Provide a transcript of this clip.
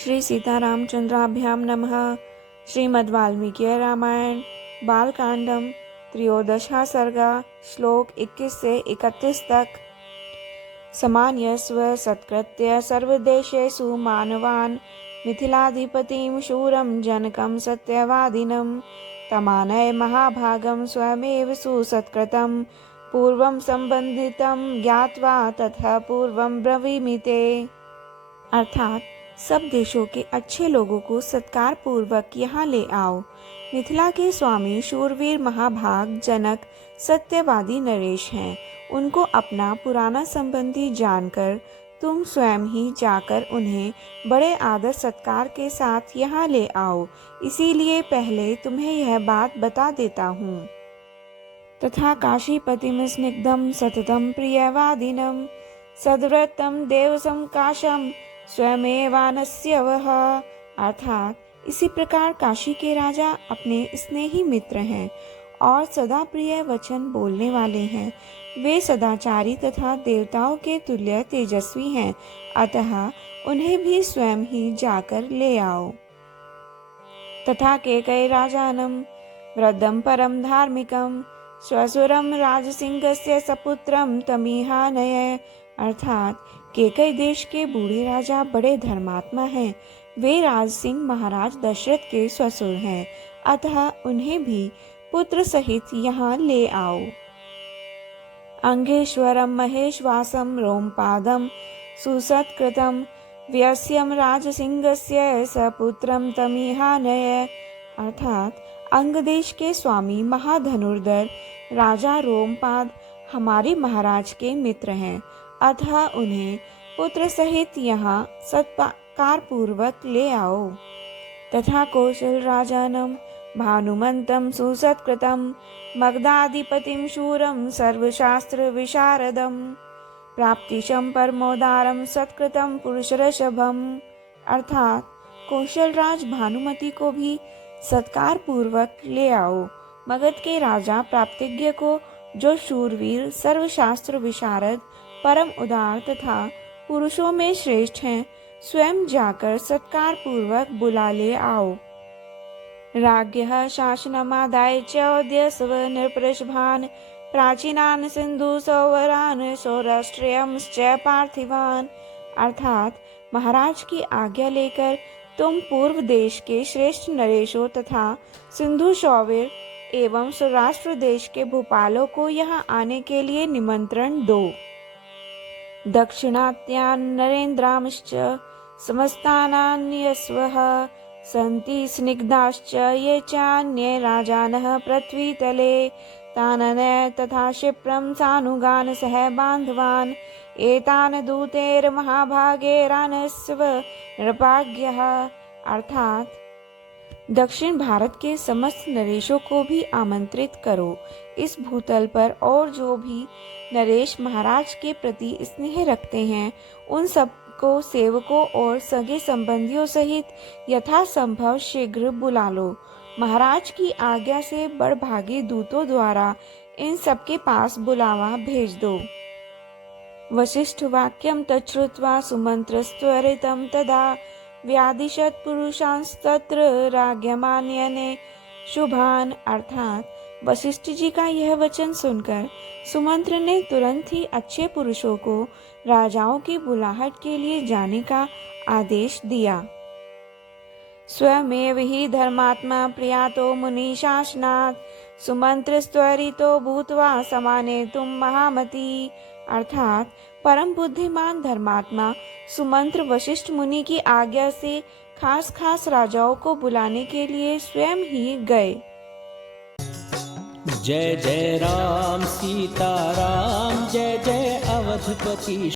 श्री सीतारामचंद्राभ्यां नमः। श्रीमद् वाल्मीकि रामायण बालकांडम त्रयोदशा सर्गा श्लोक 21 से 31 तक। समान्यस्व सत्कृत्य सर्वदेशेषु मानवान् मिथिलाधिपतिं शूरं जनकं सत्यवादिनं तमानय महाभागं स्वयमेव सुसत्कृतं पूर्वं संबंधितं ज्ञात्वा ततः पूर्वं ब्रवीमि ते। अर्थात सब देशों के अच्छे लोगों को सत्कार पूर्वक यहाँ ले आओ। मिथिला के स्वामी शूरवीर महाभाग जनक सत्यवादी नरेश हैं। उनको अपना पुराना संबंधी जानकर तुम स्वयं ही जाकर उन्हें बड़े आदर सत्कार के साथ यहाँ ले आओ। इसीलिए पहले तुम्हें यह बात बता देता हूँ। तथा काशीपतिम स्निग्धम सततम प्रियवादिनम सद्व्रतम देवसंकाशम स्वयमेवानस्य वह। अर्थात इसी प्रकार काशी के राजा अपने स्नेही मित्र हैं और सदा प्रिय वचन बोलने वाले हैं। वे सदाचारी तथा देवताओं के तुल्य तेजस्वी हैं, अतः उन्हें भी स्वयं ही जाकर ले आओ। तथा केकई राजानं वृद्धं परम धार्मिकं स्वसुरं राजसिंहस्य सपुत्रं तमीहानय। अर्थात केकई देश के बूढ़े राजा बड़े धर्मात्मा हैं। वे राजसिंह महाराज दशरथ के ससुर हैं, अतः उन्हें भी पुत्र सहित यहाँ ले आओ। अंगेश्वरम महेश्वासम रोमपादम सुसत्कृतम व्यस्यम राजसिंहस्य सपुत्रम तमीहानय। अर्थात अंग देश के स्वामी महाधनुर्धर राजा रोमपाद हमारे महाराज के मित्र हैं, अतः उन्हें पुत्र सहित यहाँ सत्कार पूर्वक ले आओ। तथा कौशल राजानं भानुमंतं सुसत्कृतं मगधाधिपतिं शूरं सर्वशास्त्र विशारदं प्राप्तिशं परमोदारं सत्कृतं पुरुषऋषभम्। अर्थात कौशल राज भानुमति को भी सत्कार पूर्वक ले आओ। मगध के राजा प्राप्तिज्ञ को, जो शूरवीर सर्वशास्त्र विशारद परम उदार तथा पुरुषों में श्रेष्ठ हैं, स्वयं जाकर सत्कार पूर्वक बुला ले आओ। राज्ञः शासनमादाय चौद्यस्व नृपृषभान् प्राचीनान् सिंधु सौवरान् सौराष्ट्रियंश्च पार्थिवान्। अर्थात महाराज की आज्ञा लेकर तुम पूर्व देश के श्रेष्ठ नरेशों तथा सिंधु सौवीर एवं सौराष्ट्र देश के भूपालों को यहाँ आने के लिए निमंत्रण दो। दक्षिणात्यान् नरेन्द्रांश्च समस्तानान्यस्वः सन्ति स्निग्धाश्च ये चान्ये राजानः पृथ्वीतले ताननय तथा क्षिप्रं सानुगान् सह बान्धवान् एतान् दूतैर्महाभागैरानस्व नृपाज्ञः। अर्थात दक्षिण भारत के समस्त नरेशों को भी आमंत्रित करो। इस भूतल पर और जो भी नरेश महाराज के प्रति स्नेह रखते हैं, उन सबको सेवकों और सगे संबंधियों सहित यथासंभव शीघ्र बुला लो। महाराज की आज्ञा से बड़भागी दूतों द्वारा इन सबके पास बुलावा भेज दो। वशिष्ठ वाक्यम तच्छ्रुत्वा सुमंत्रस्त्वरितं तदा व्यादिशत पुरुषांस्तत्र राज्ञमान्यने शुभान। अर्थात वशिष्ठ जी का यह वचन सुनकर सुमंत्र ने तुरंत ही अच्छे पुरुषों को राजाओं की बुलाहट के लिए जाने का आदेश दिया। स्वयमेव ही धर्मात्मा प्रियातो मुनिशासनात् सुमंत्रस्त्वरितो भूत्वा समानेतुं महामती। अर्थात परम बुद्धिमान धर्मात्मा सुमंत्र वशिष्ठ मुनि की आज्ञा से खास राजाओं को बुलाने के लिए स्वयं ही गए। जय जय राम सीता राम, जय जय अवधपति।